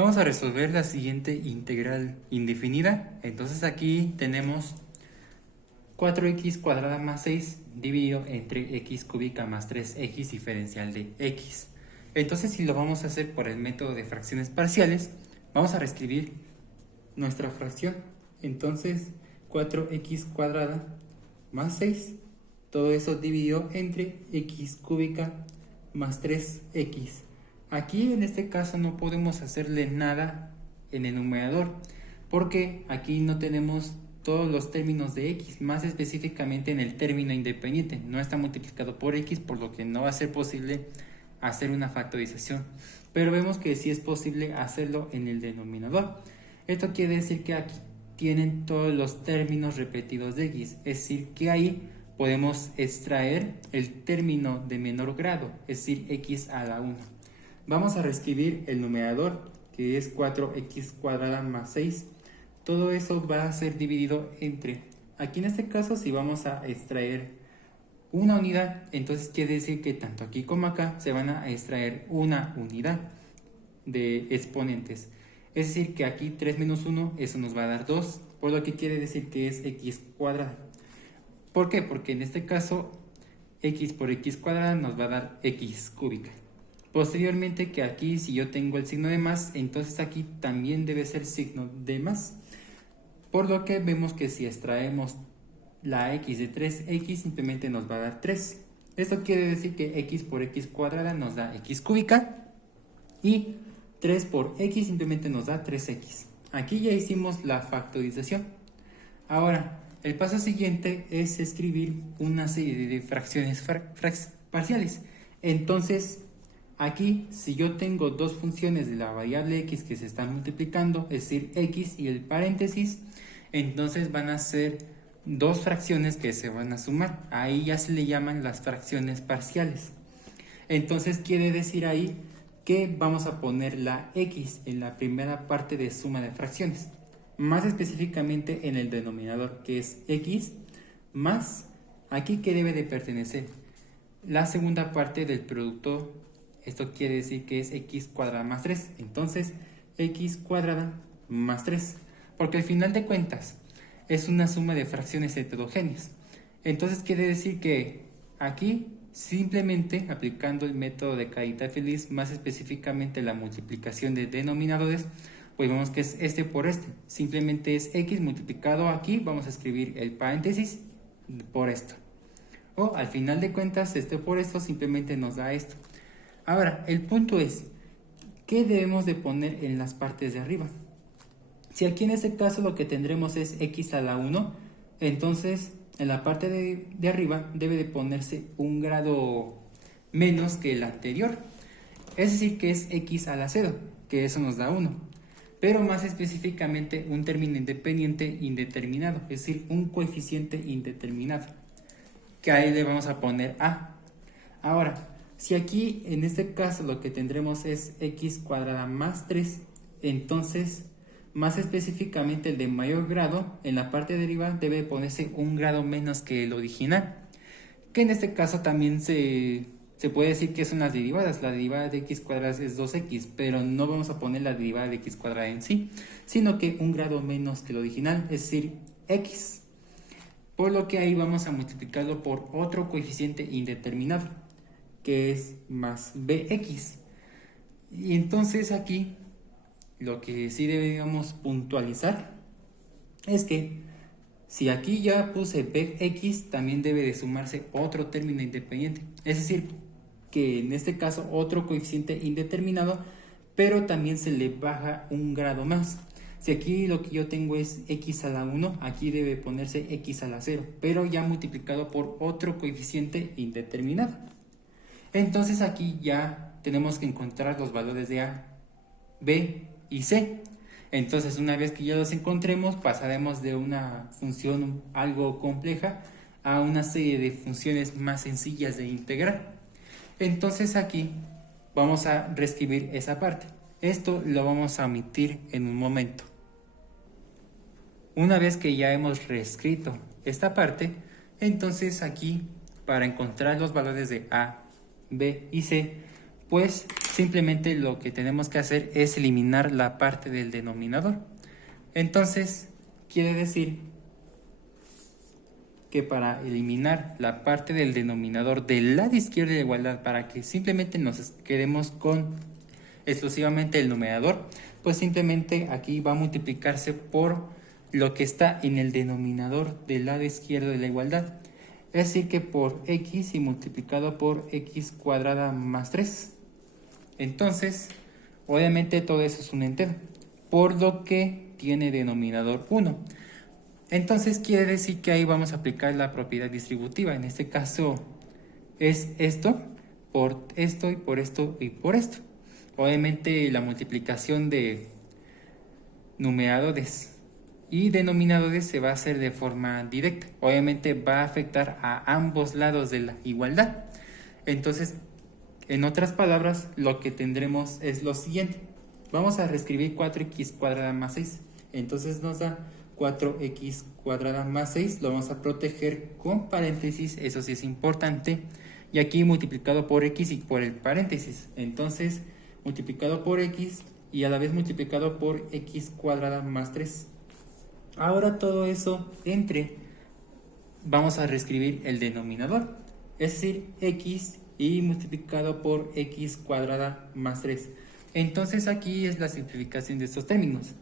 Vamos a resolver la siguiente integral indefinida. Entonces aquí tenemos 4x cuadrada más 6 dividido entre x cúbica más 3x diferencial de x. Entonces si lo vamos a hacer por el método de fracciones parciales, vamos a reescribir nuestra fracción. Entonces 4x cuadrada más 6, todo eso dividido entre x cúbica más 3x. Aquí en este caso no podemos hacerle nada en el numerador porque aquí no tenemos todos los términos de x, más específicamente en el término independiente, no está multiplicado por x, por lo que no va a ser posible hacer una factorización, pero vemos que sí es posible hacerlo en el denominador. Esto quiere decir que aquí tienen todos los términos repetidos de x, es decir que ahí podemos extraer el término de menor grado, es decir x a la 1. Vamos a reescribir el numerador, que es 4x cuadrada más 6. Todo eso va a ser dividido entre, aquí en este caso si vamos a extraer una unidad, entonces quiere decir que tanto aquí como acá se van a extraer una unidad de exponentes. Es decir que aquí 3 menos 1, eso nos va a dar 2, por lo que quiere decir que es x cuadrada. ¿Por qué? Porque en este caso x por x cuadrada nos va a dar x cúbica. Posteriormente que aquí si yo tengo el signo de más, entonces aquí también debe ser signo de más. Por lo que vemos que si extraemos la x de 3x simplemente nos va a dar 3. Esto quiere decir que x por x cuadrada nos da x cúbica y 3 por x simplemente nos da 3x. Aquí ya hicimos la factorización. Ahora, el paso siguiente es escribir una serie de fracciones parciales. Entonces, aquí, si yo tengo dos funciones de la variable x que se están multiplicando, es decir, x y el paréntesis, entonces van a ser dos fracciones que se van a sumar. Ahí ya se le llaman las fracciones parciales. Entonces quiere decir ahí que vamos a poner la x en la primera parte de suma de fracciones. Más específicamente en el denominador, que es x más, aquí que debe de pertenecer la segunda parte del producto. Esto quiere decir que es x cuadrada más 3. Entonces, x cuadrada más 3. Porque al final de cuentas, es una suma de fracciones heterogéneas. Entonces, quiere decir que aquí, simplemente aplicando el método de carita feliz, más específicamente la multiplicación de denominadores, pues vemos que es este por este. Simplemente es x multiplicado aquí, vamos a escribir el paréntesis por esto. O al final de cuentas, este por esto simplemente nos da esto. Ahora, el punto es, ¿qué debemos de poner en las partes de arriba? Si aquí en este caso lo que tendremos es x a la 1, entonces en la parte de arriba debe de ponerse un grado menos que el anterior. Es decir, que es x a la 0, que eso nos da 1. Pero más específicamente un término independiente indeterminado, es decir, un coeficiente indeterminado, que ahí le vamos a poner a. Ahora, si aquí en este caso lo que tendremos es x cuadrada más 3, entonces más específicamente el de mayor grado en la parte de arriba debe ponerse un grado menos que el original, que en este caso también se puede decir que son las derivadas. La derivada de x cuadrada es 2x, pero no vamos a poner la derivada de x cuadrada en sí, sino que un grado menos que el original, es decir, x. Por lo que ahí vamos a multiplicarlo por otro coeficiente indeterminado, que es más bx. Y entonces aquí lo que sí deberíamos puntualizar es que si aquí ya puse bx, también debe de sumarse otro término independiente, es decir, que en este caso otro coeficiente indeterminado, pero también se le baja un grado más. Si aquí lo que yo tengo es x a la 1, aquí debe ponerse x a la 0, pero ya multiplicado por otro coeficiente indeterminado. Entonces aquí ya tenemos que encontrar los valores de a, b y c. Entonces una vez que ya los encontremos, pasaremos de una función algo compleja a una serie de funciones más sencillas de integrar. Entonces aquí vamos a reescribir esa parte. Esto lo vamos a omitir en un momento. Una vez que ya hemos reescrito esta parte, entonces aquí para encontrar los valores de a, b y c, pues simplemente lo que tenemos que hacer es eliminar la parte del denominador. Entonces, quiere decir que para eliminar la parte del denominador del lado izquierdo de la igualdad, para que simplemente nos quedemos con exclusivamente el numerador, pues simplemente aquí va a multiplicarse por lo que está en el denominador del lado izquierdo de la igualdad. Es decir que por x y multiplicado por x cuadrada más 3. Entonces, obviamente todo eso es un entero, por lo que tiene denominador 1. Entonces quiere decir que ahí vamos a aplicar la propiedad distributiva. En este caso es esto, por esto y por esto y por esto. Obviamente la multiplicación de numeradores y denominadores se va a hacer de forma directa. Obviamente va a afectar a ambos lados de la igualdad. Entonces, en otras palabras, lo que tendremos es lo siguiente. Vamos a reescribir 4x cuadrada más 6. Entonces nos da 4x cuadrada más 6. Lo vamos a proteger con paréntesis, eso sí es importante. Y aquí multiplicado por x y por el paréntesis. Entonces, multiplicado por x y a la vez multiplicado por x cuadrada más 3. Ahora todo eso vamos a reescribir el denominador, es decir, x y multiplicado por x cuadrada más 3. Entonces aquí es la simplificación de estos términos.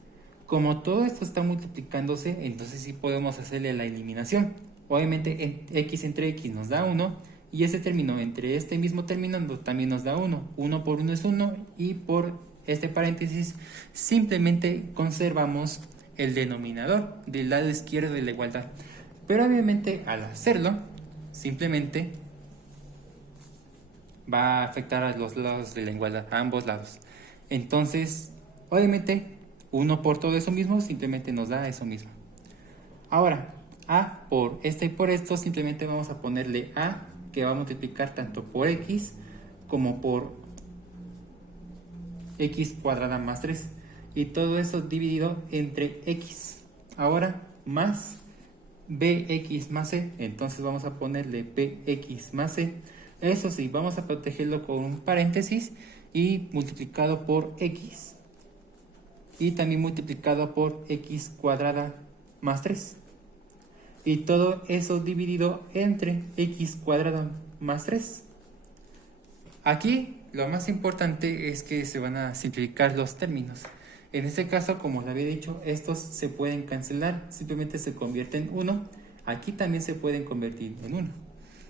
Como todo esto está multiplicándose, entonces sí podemos hacerle la eliminación. Obviamente x entre x nos da 1 y ese término entre este mismo término también nos da 1. 1 por 1 es 1 y por este paréntesis simplemente conservamos el denominador del lado izquierdo de la igualdad. Pero obviamente al hacerlo, simplemente va a afectar a los lados de la igualdad, a ambos lados. Entonces, obviamente, 1 por todo eso mismo simplemente nos da eso mismo. Ahora, a por este y por esto, simplemente vamos a ponerle a, que va a multiplicar tanto por x como por x cuadrada más 3. Y todo eso dividido entre x. Ahora, más bx más c. Entonces vamos a ponerle bx más c. Eso sí, vamos a protegerlo con un paréntesis y multiplicado por x. Y también multiplicado por x cuadrada más 3. Y todo eso dividido entre x cuadrada más 3. Aquí lo más importante es que se van a simplificar los términos. En este caso, como les había dicho, estos se pueden cancelar, simplemente se convierte en 1. Aquí también se pueden convertir en 1.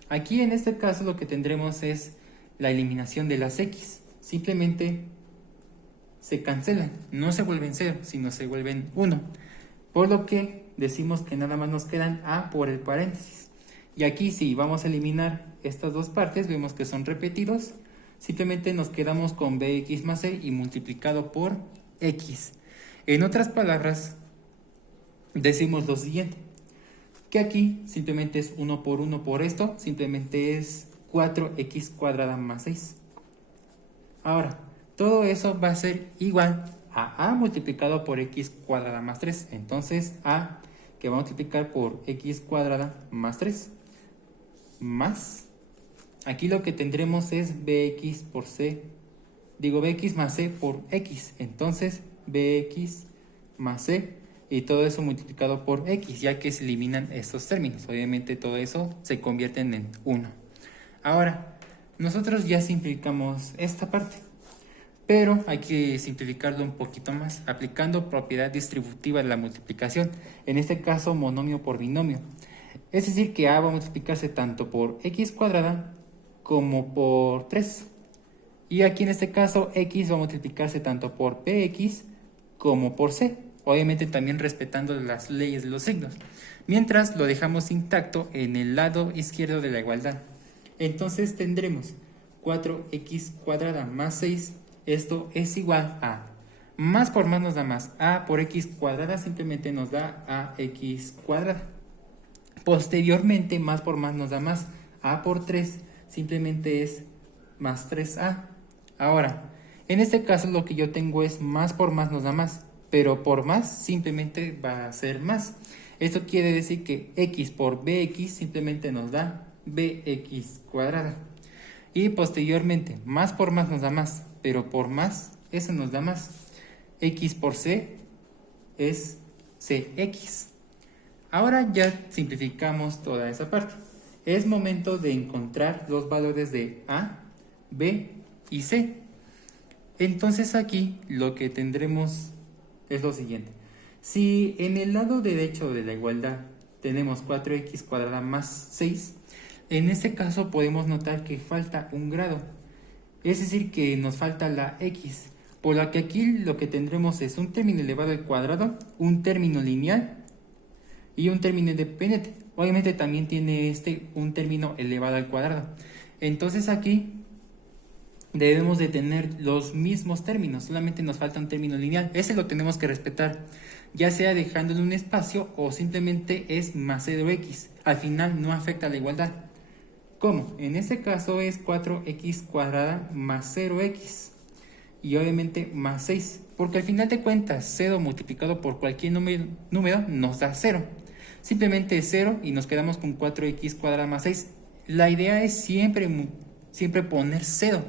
Aquí en este caso lo que tendremos es la eliminación de las x. Simplemente se cancelan, no se vuelven 0, sino se vuelven 1. Por lo que decimos que nada más nos quedan a por el paréntesis. Y aquí si vamos a eliminar estas dos partes, vemos que son repetidos. Simplemente nos quedamos con bx más c y multiplicado por x. En otras palabras, decimos lo siguiente, que aquí simplemente es 1 por 1 por esto, simplemente es 4x cuadrada más 6. Ahora, todo eso va a ser igual a multiplicado por x cuadrada más 3. Entonces, a que va a multiplicar por x cuadrada más 3, más, aquí lo que tendremos es bx por c, bx más c por x. Entonces, bx más c y todo eso multiplicado por x, ya que se eliminan estos términos. Obviamente todo eso se convierte en 1. Ahora, nosotros ya simplificamos esta parte, pero hay que simplificarlo un poquito más, aplicando propiedad distributiva de la multiplicación, en este caso monomio por binomio. Es decir que a va a multiplicarse tanto por x cuadrada como por 3. Y aquí en este caso x va a multiplicarse tanto por px como por c. Obviamente también respetando las leyes de los signos. Mientras lo dejamos intacto en el lado izquierdo de la igualdad. Entonces tendremos 4x cuadrada más 6. Esto es igual a más por más nos da más. A por x cuadrada simplemente nos da ax cuadrada. Posteriormente, más por más nos da más. A por 3 simplemente es más 3a. Ahora, en este caso lo que yo tengo es más por más nos da más, pero por más simplemente va a ser más. Esto quiere decir que x por bx simplemente nos da bx cuadrada. Y posteriormente, más por más nos da más, pero por más, eso nos da más. X por C es CX. Ahora ya simplificamos toda esa parte. Es momento de encontrar los valores de A, B y C. Entonces aquí lo que tendremos es lo siguiente. Si en el lado derecho de la igualdad tenemos 4x cuadrada más 6, en este caso podemos notar que falta un grado. Es decir, que nos falta la x, por lo que aquí lo que tendremos es un término elevado al cuadrado, un término lineal y un término independiente. Obviamente también tiene un término elevado al cuadrado. Entonces aquí debemos de tener los mismos términos, solamente nos falta un término lineal. Ese lo tenemos que respetar, ya sea dejándole un espacio o simplemente es más 0x. Al final no afecta a la igualdad. ¿Cómo? En este caso es 4x cuadrada más 0x y obviamente más 6, porque al final de cuentas 0 multiplicado por cualquier número nos da 0. Simplemente es 0 y nos quedamos con 4x cuadrada más 6. La idea es siempre poner 0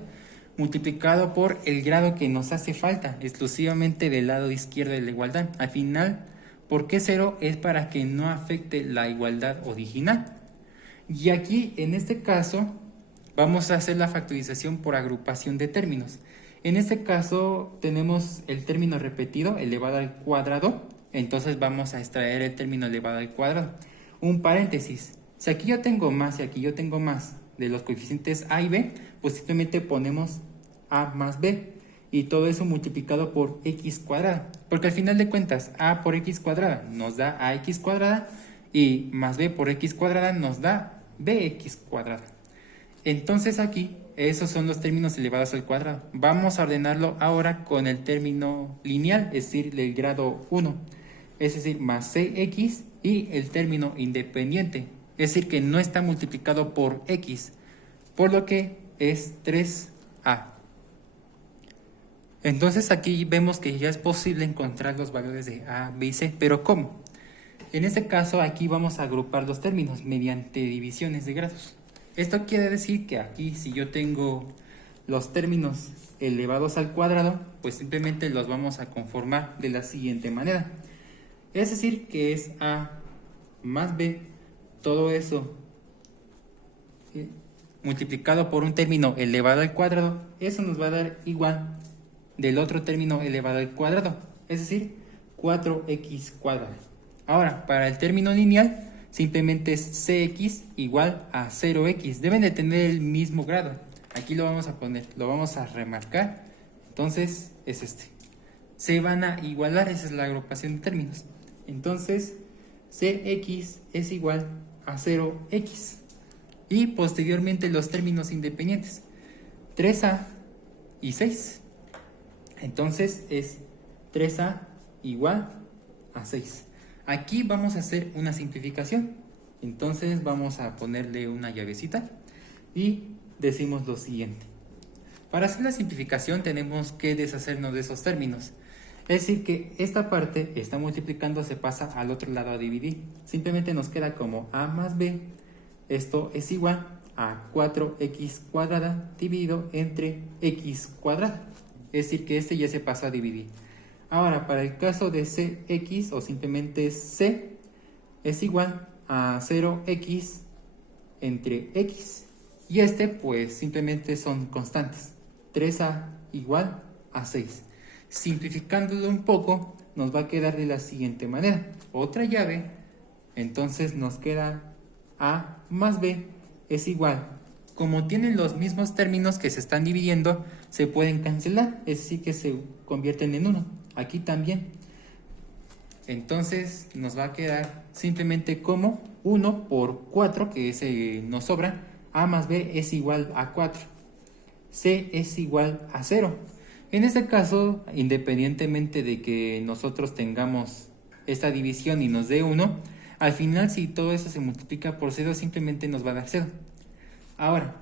multiplicado por el grado que nos hace falta, exclusivamente del lado izquierdo de la igualdad. Al final, ¿por qué 0? Es para que no afecte la igualdad original. Y aquí, en este caso, vamos a hacer la factorización por agrupación de términos. En este caso, tenemos el término repetido elevado al cuadrado, entonces vamos a extraer el término elevado al cuadrado. Un paréntesis, si aquí yo tengo más y aquí yo tengo más de los coeficientes a y b, pues simplemente ponemos a más b y todo eso multiplicado por x cuadrada, porque al final de cuentas a por x cuadrada nos da ax cuadrada y más b por x cuadrada nos da bx cuadrada. Entonces aquí esos son los términos elevados al cuadrado. Vamos a ordenarlo ahora con el término lineal, es decir, del grado 1, es decir, más cx, y el término independiente, es decir, que no está multiplicado por x, por lo que es 3a. Entonces aquí vemos que ya es posible encontrar los valores de a, b y c, pero ¿cómo? En este caso aquí vamos a agrupar los términos mediante divisiones de grados. Esto quiere decir que aquí si yo tengo los términos elevados al cuadrado, pues simplemente los vamos a conformar de la siguiente manera. Es decir, que es a más b, todo eso multiplicado por un término elevado al cuadrado, eso nos va a dar igual del otro término elevado al cuadrado, es decir, 4x cuadrado. Ahora, para el término lineal, simplemente es cx igual a 0x. Deben de tener el mismo grado. Aquí lo vamos a poner, lo vamos a remarcar. Entonces, es este. Se van a igualar, esa es la agrupación de términos. Entonces, cx es igual a 0x. Y posteriormente los términos independientes, 3a y 6. Entonces es 3a igual a 6. Aquí vamos a hacer una simplificación. Entonces vamos a ponerle una llavecita y decimos lo siguiente. Para hacer la simplificación tenemos que deshacernos de esos términos. Es decir, que esta parte está multiplicando, se pasa al otro lado a dividir. Simplemente nos queda como a más b. Esto es igual a 4x cuadrada dividido entre x cuadrada. Es decir, que este ya se pasa a dividir. Ahora, para el caso de cx o simplemente c, es igual a 0x entre x. Y este, pues, simplemente son constantes. 3a igual a 6. Simplificándolo un poco, nos va a quedar de la siguiente manera. Otra llave, entonces nos queda a más b es igual. Como tienen los mismos términos que se están dividiendo, se pueden cancelar, es decir, que se convierten en 1. Aquí también. Entonces nos va a quedar simplemente como 1 por 4, que ese nos sobra. A más b es igual a 4. C es igual a 0. En este caso, independientemente de que nosotros tengamos esta división y nos dé 1, al final si todo eso se multiplica por 0, simplemente nos va a dar 0. Ahora,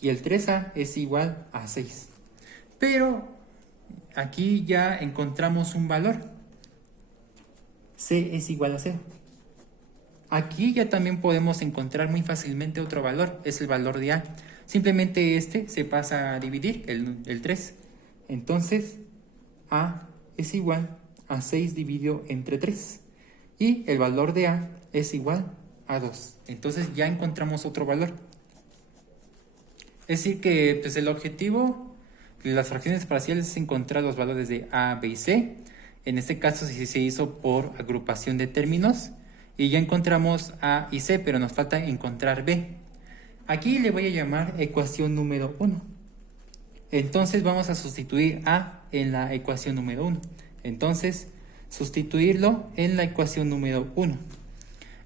y el 3a es igual a 6. Pero aquí ya encontramos un valor. C es igual a 0. Aquí ya también podemos encontrar muy fácilmente otro valor, es el valor de A. simplemente este se pasa a dividir, el 3. Entonces, A es igual a 6 dividido entre 3. Y el valor de A es igual a 2. Entonces ya encontramos otro valor. Es decir que pues, el objetivo de las fracciones parciales es encontrar los valores de A, B y C. En este caso se hizo por agrupación de términos. Y ya encontramos A y C, pero nos falta encontrar B. Aquí le voy a llamar ecuación número 1. Entonces vamos a sustituir A en la ecuación número 1. Entonces, sustituirlo en la ecuación número 1.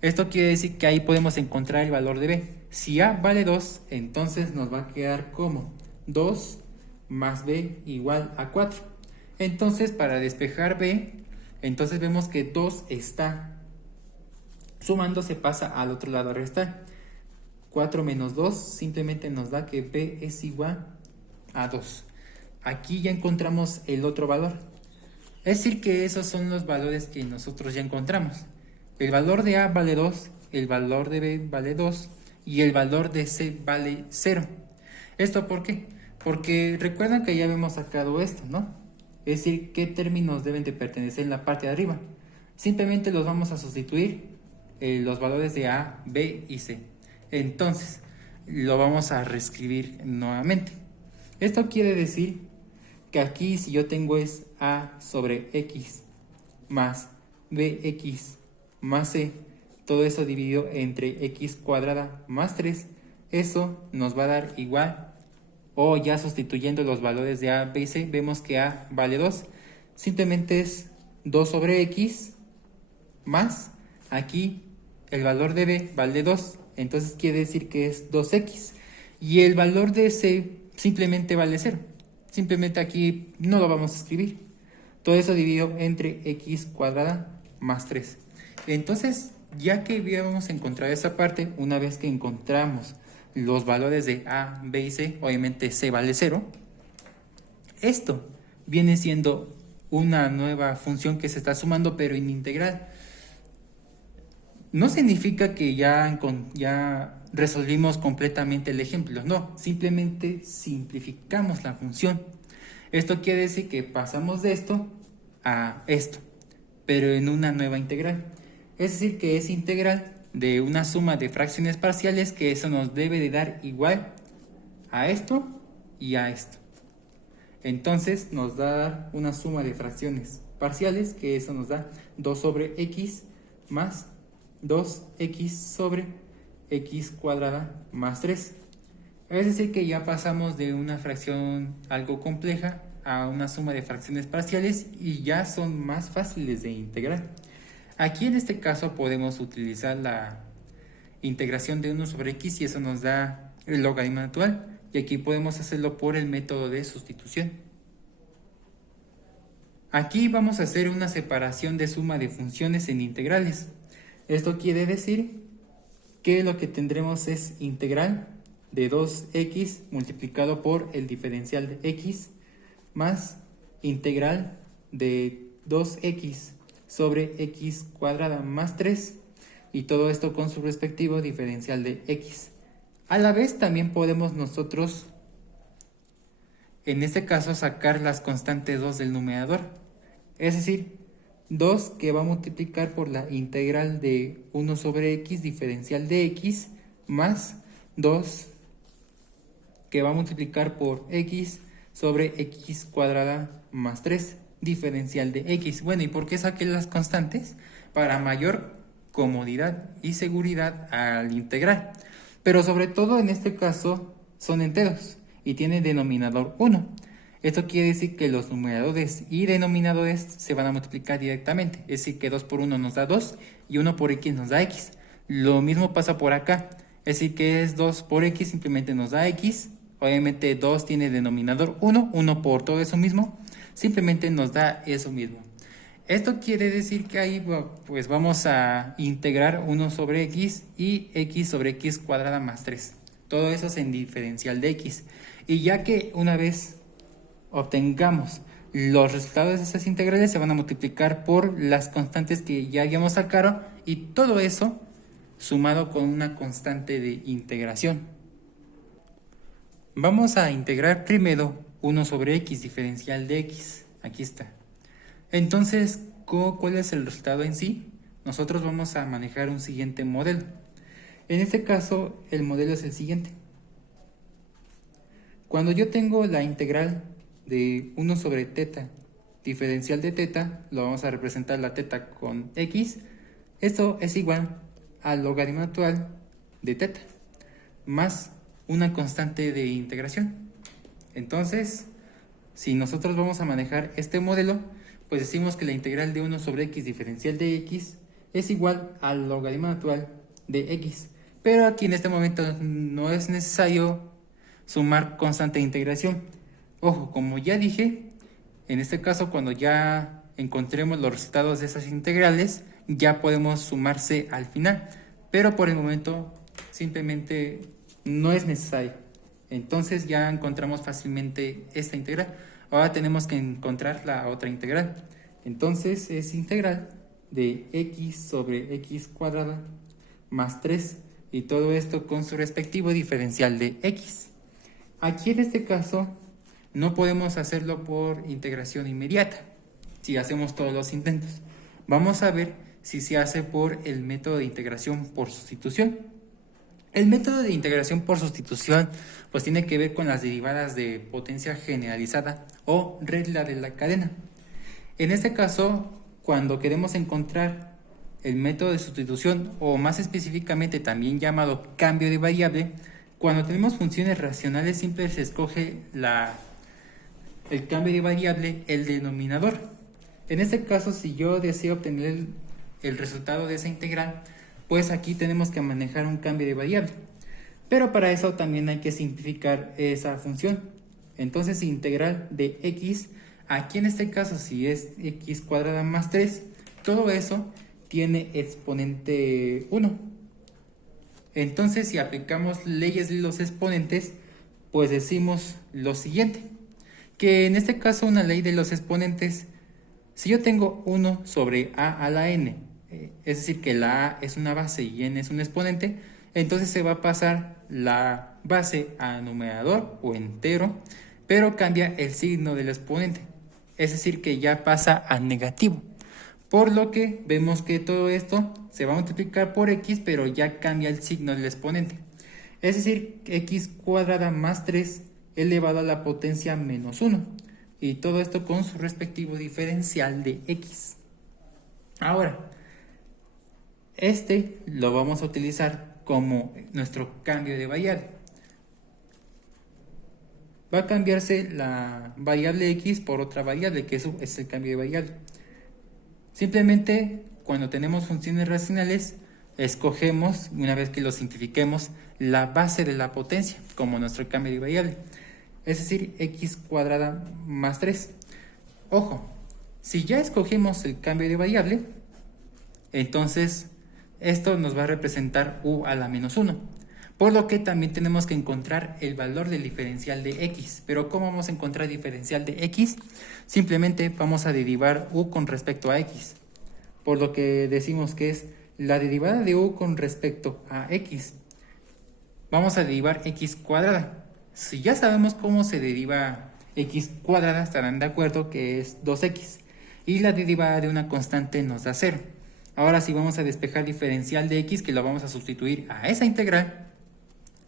Esto quiere decir que ahí podemos encontrar el valor de B. Si A vale 2, entonces nos va a quedar como 2 más B igual a 4. Entonces, para despejar B, entonces vemos que 2 está sumando, se pasa al otro lado a restar. 4 menos 2 simplemente nos da que B es igual a 2. Aquí ya encontramos el otro valor. Es decir que esos son los valores que nosotros ya encontramos. El valor de A vale 2, el valor de B vale 2 y el valor de C vale 0. ¿Esto por qué? Porque recuerdan que ya habíamos sacado esto, ¿no? Es decir, qué términos deben de pertenecer en la parte de arriba. Simplemente los vamos a sustituir los valores de A, B y C. Entonces, lo vamos a reescribir nuevamente. Esto quiere decir que aquí si yo tengo es A sobre X más BX más C, todo eso dividido entre X cuadrada más 3, eso nos va a dar igual, o ya sustituyendo los valores de A, B y C, vemos que A vale 2, simplemente es 2 sobre X más, aquí el valor de B vale 2, entonces quiere decir que es 2X, y el valor de C simplemente vale 0. Simplemente aquí no lo vamos a escribir. Todo eso dividido entre X cuadrada más 3. Entonces, ya que habíamos encontrado esa parte, una vez que encontramos los valores de A, B y C, obviamente C vale 0, esto viene siendo una nueva función que se está sumando, pero en integral. No significa que ya resolvimos completamente el ejemplo, no, simplemente simplificamos la función. Esto quiere decir que pasamos de esto a esto, pero en una nueva integral. Es decir, que es integral de una suma de fracciones parciales, que eso nos debe de dar igual a esto y a esto. Entonces nos da a dar una suma de fracciones parciales, que eso nos da 2 sobre X más 2X sobre X cuadrada más 3. Es decir que ya pasamos de una fracción algo compleja a una suma de fracciones parciales y ya son más fáciles de integrar. Aquí en este caso podemos utilizar la integración de 1 sobre X y eso nos da el logaritmo natural, y aquí podemos hacerlo por el método de sustitución. Aquí vamos a hacer una separación de suma de funciones en integrales. Esto quiere decir que lo que tendremos es integral de 2x multiplicado por el diferencial de x más integral de 2x sobre x cuadrada más 3, y todo esto con su respectivo diferencial de x. A la vez también podemos nosotros en este caso sacar las constantes 2 del numerador, es decir, 2 que va a multiplicar por la integral de 1 sobre x diferencial de x más 2 que va a multiplicar por x sobre x cuadrada más 3 diferencial de x. Bueno, ¿y por qué saqué las constantes? Para mayor comodidad y seguridad al integrar. Pero sobre todo en este caso son enteros y tienen denominador 1. Esto quiere decir que los numeradores y denominadores se van a multiplicar directamente. Es decir que 2 por 1 nos da 2 y 1 por x nos da x. Lo mismo pasa por acá. Es decir que es 2 por x simplemente nos da x. Obviamente 2 tiene denominador 1. 1 por todo eso mismo simplemente nos da eso mismo. Esto quiere decir que ahí pues vamos a integrar 1 sobre x y x sobre x cuadrada más 3. Todo eso es en diferencial de x. Y ya que una vez obtengamos los resultados de esas integrales, se van a multiplicar por las constantes que ya habíamos sacado, y todo eso sumado con una constante de integración. Vamos a integrar primero 1 sobre x diferencial de x. Aquí está. Entonces, ¿cuál es el resultado en sí? Nosotros vamos a manejar un siguiente modelo. En este caso, el modelo es el siguiente. Cuando yo tengo la integral de 1 sobre teta diferencial de teta, lo vamos a representar la teta con x. Esto es igual al logaritmo natural de teta más una constante de integración. Entonces, si nosotros vamos a manejar este modelo, pues decimos que la integral de 1 sobre x diferencial de x es igual al logaritmo natural de x. Pero aquí en este momento no es necesario sumar constante de integración. Ojo, como ya dije, en este caso cuando ya encontremos los resultados de esas integrales, ya podemos sumarse al final. Pero por el momento simplemente no es necesario. Entonces ya encontramos fácilmente esta integral. Ahora tenemos que encontrar la otra integral. Entonces es integral de x sobre x cuadrada más 3 y todo esto con su respectivo diferencial de x. Aquí en este caso no podemos hacerlo por integración inmediata si hacemos todos los intentos. Vamos a ver si se hace por el método de integración por sustitución. El método de integración por sustitución pues tiene que ver con las derivadas de potencia generalizada o regla de la cadena. En este caso, cuando queremos encontrar el método de sustitución o más específicamente también llamado cambio de variable, cuando tenemos funciones racionales siempre se escoge el cambio de variable, el denominador. En este caso, si yo deseo obtener el resultado de esa integral, pues aquí tenemos que manejar un cambio de variable. Pero para eso también hay que simplificar esa función. Entonces, integral de x, aquí en este caso, si es x cuadrada más 3, todo eso tiene exponente 1. Entonces, si aplicamos leyes de los exponentes, pues decimos lo siguiente, que en este caso una ley de los exponentes, si yo tengo 1 sobre a a la n, es decir, que la a es una base y n es un exponente, entonces se va a pasar la base a numerador o entero, pero cambia el signo del exponente, es decir, que ya pasa a negativo. Por lo que vemos que todo esto se va a multiplicar por x, pero ya cambia el signo del exponente. Es decir, x cuadrada más 3 elevado a la potencia menos 1. Y todo esto con su respectivo diferencial de x. Ahora, este lo vamos a utilizar como nuestro cambio de variable. Va a cambiarse la variable x por otra variable, que eso es el cambio de variable. Simplemente cuando tenemos funciones racionales, escogemos, una vez que lo simplifiquemos, la base de la potencia como nuestro cambio de variable. Es decir, x cuadrada más 3. Ojo, si ya escogimos el cambio de variable, entonces esto nos va a representar u a la menos 1. Por lo que también tenemos que encontrar el valor del diferencial de x. Pero ¿cómo vamos a encontrar el diferencial de x? Simplemente vamos a derivar u con respecto a x. Por lo que decimos que es la derivada de u con respecto a x. Vamos a derivar x cuadrada. Si ya sabemos cómo se deriva x cuadrada, estarán de acuerdo que es 2x. Y la derivada de una constante nos da 0. Ahora sí vamos a despejar diferencial de x, que lo vamos a sustituir a esa integral.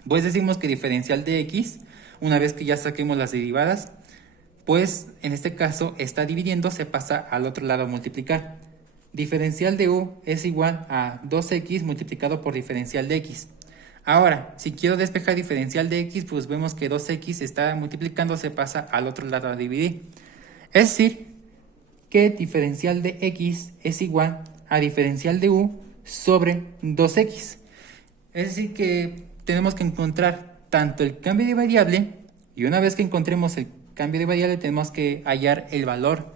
Pues decimos que diferencial de x, una vez que ya saquemos las derivadas, pues en este caso está dividiendo, se pasa al otro lado a multiplicar. Diferencial de u es igual a 2x multiplicado por diferencial de x. Ahora, si quiero despejar diferencial de x, pues vemos que 2x está multiplicando, se pasa al otro lado a dividir. Es decir, que diferencial de x es igual a diferencial de u sobre 2x. Es decir, que tenemos que encontrar tanto el cambio de variable, y una vez que encontremos el cambio de variable tenemos que hallar el valor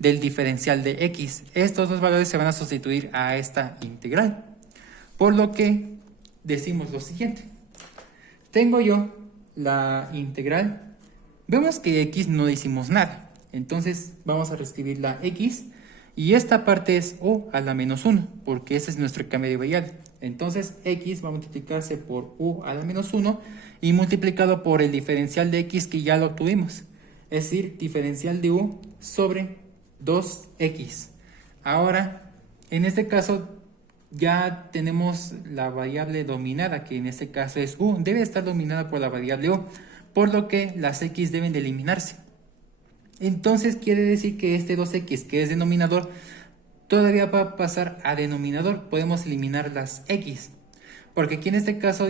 del diferencial de x. Estos dos valores se van a sustituir a esta integral. Por lo que decimos lo siguiente. Tengo yo la integral. Vemos que x no hicimos nada. Entonces vamos a reescribir la x. Y esta parte es u a la menos 1, porque ese es nuestro cambio de variable. Entonces x va a multiplicarse por u a la menos 1 y multiplicado por el diferencial de x que ya lo obtuvimos. Es decir, diferencial de u sobre 2x. Ahora, en este caso ya tenemos la variable dominada, que en este caso es u. Debe estar dominada por la variable u, por lo que las x deben de eliminarse. Entonces quiere decir que este 2x, que es denominador, todavía va a pasar a denominador. Podemos eliminar las x, porque aquí en este caso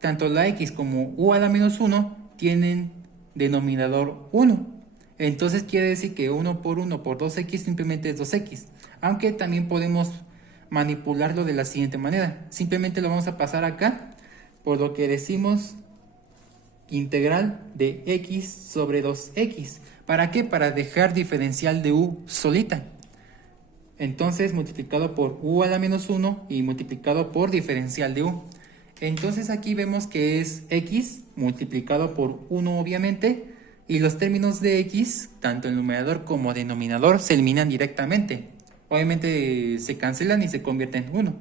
tanto la x como u a la menos 1 tienen denominador 1. Entonces quiere decir que 1 por 1 por 2x simplemente es 2x. Aunque también podemos manipularlo de la siguiente manera. Simplemente lo vamos a pasar acá, por lo que decimos integral de x sobre 2x. ¿Para qué? Para dejar diferencial de u solita. Entonces multiplicado por u a la menos 1 y multiplicado por diferencial de u. Entonces aquí vemos que es x multiplicado por 1 obviamente, y los términos de x, tanto el numerador como denominador, se eliminan directamente. Obviamente se cancelan y se convierten en 1.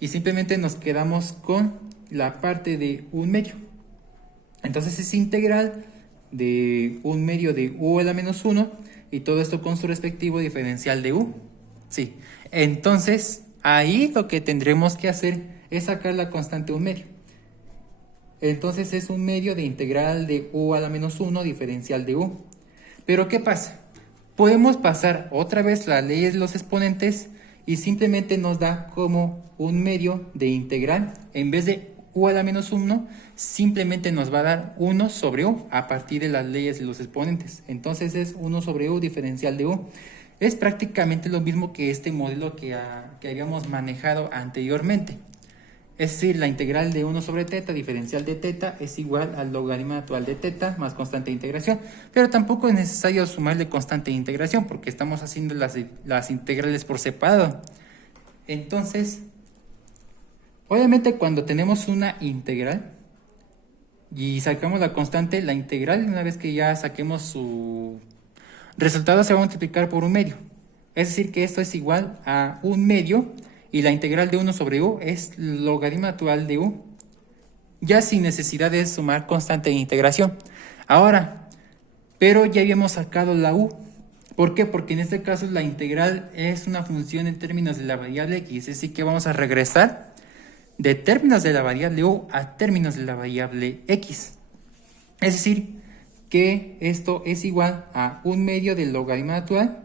Y simplemente nos quedamos con la parte de 1/2. Entonces es integral de 1/2 de u a la menos 1 y todo esto con su respectivo diferencial de u. Sí. Entonces ahí lo que tendremos que hacer es sacar la constante 1/2. Entonces es 1/2 de integral de u a la menos 1 diferencial de u. Pero ¿qué pasa? Podemos pasar otra vez las leyes de los exponentes y simplemente nos da como 1/2 de integral. En vez de u a la menos 1, simplemente nos va a dar 1 sobre u a partir de las leyes de los exponentes. Entonces es 1 sobre u diferencial de u. Es prácticamente lo mismo que este modelo que habíamos manejado anteriormente. Es decir, la integral de 1 sobre teta diferencial de teta es igual al logaritmo natural de teta más constante de integración. Pero tampoco es necesario sumarle constante de integración porque estamos haciendo las integrales por separado. Entonces, obviamente cuando tenemos una integral y sacamos la constante, la integral, una vez que ya saquemos su resultado, se va a multiplicar por 1/2. Es decir, que esto es igual a 1/2. Y la integral de 1 sobre u es logaritmo natural de u, ya sin necesidad de sumar constante de integración. Ahora, pero ya habíamos sacado la u. ¿Por qué? Porque en este caso la integral es una función en términos de la variable x, es decir que vamos a regresar de términos de la variable u a términos de la variable x. Es decir, que esto es igual a 1/2 del logaritmo natural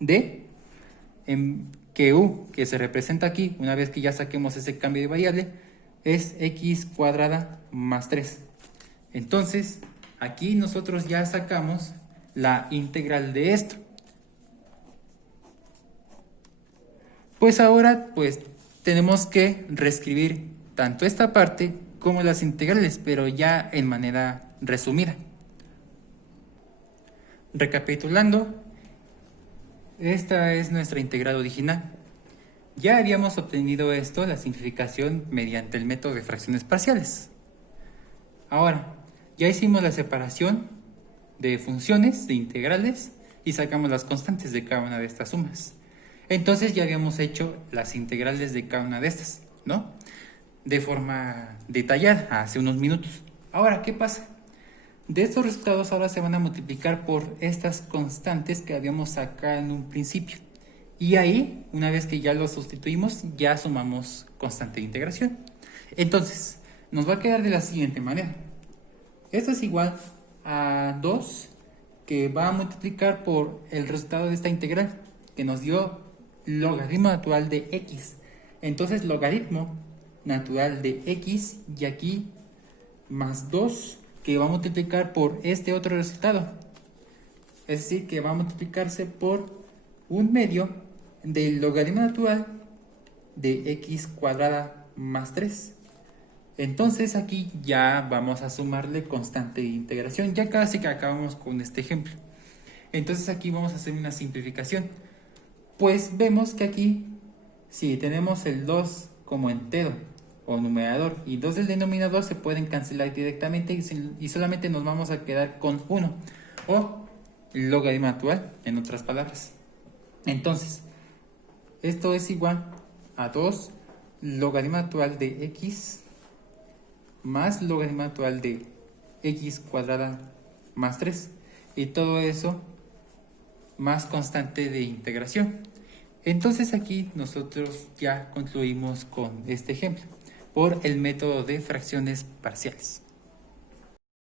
de que u, que se representa aquí, una vez que ya saquemos ese cambio de variable, es x cuadrada más 3. Entonces, aquí nosotros ya sacamos la integral de esto. Pues ahora, pues, tenemos que reescribir tanto esta parte como las integrales, pero ya en manera resumida. Recapitulando, esta es nuestra integral original. Ya habíamos obtenido esto, la simplificación, mediante el método de fracciones parciales. Ahora, ya hicimos la separación de funciones, de integrales, y sacamos las constantes de cada una de estas sumas. Entonces ya habíamos hecho las integrales de cada una de estas, ¿no? De forma detallada, hace unos minutos. Ahora, ¿qué pasa? De estos resultados ahora se van a multiplicar por estas constantes que habíamos sacado en un principio. Y ahí, una vez que ya los sustituimos, ya sumamos constante de integración. Entonces, nos va a quedar de la siguiente manera. Esto es igual a 2, que va a multiplicar por el resultado de esta integral, que nos dio logaritmo natural de x. Entonces, logaritmo natural de x, y aquí más 2, que va a multiplicar por este otro resultado. Es decir, que va a multiplicarse por 1/2 del logaritmo natural de x cuadrada más 3. Entonces aquí ya vamos a sumarle constante de integración. Ya casi que acabamos con este ejemplo. Entonces aquí vamos a hacer una simplificación. Pues vemos que aquí, si tenemos el 2 como entero o numerador y 2 del denominador, se pueden cancelar directamente y solamente nos vamos a quedar con 1 o logaritmo natural, en otras palabras. Entonces, esto es igual a 2 logaritmo natural de x más logaritmo natural de x cuadrada más 3. Y todo eso más constante de integración. Entonces aquí nosotros ya concluimos con este ejemplo por el método de fracciones parciales.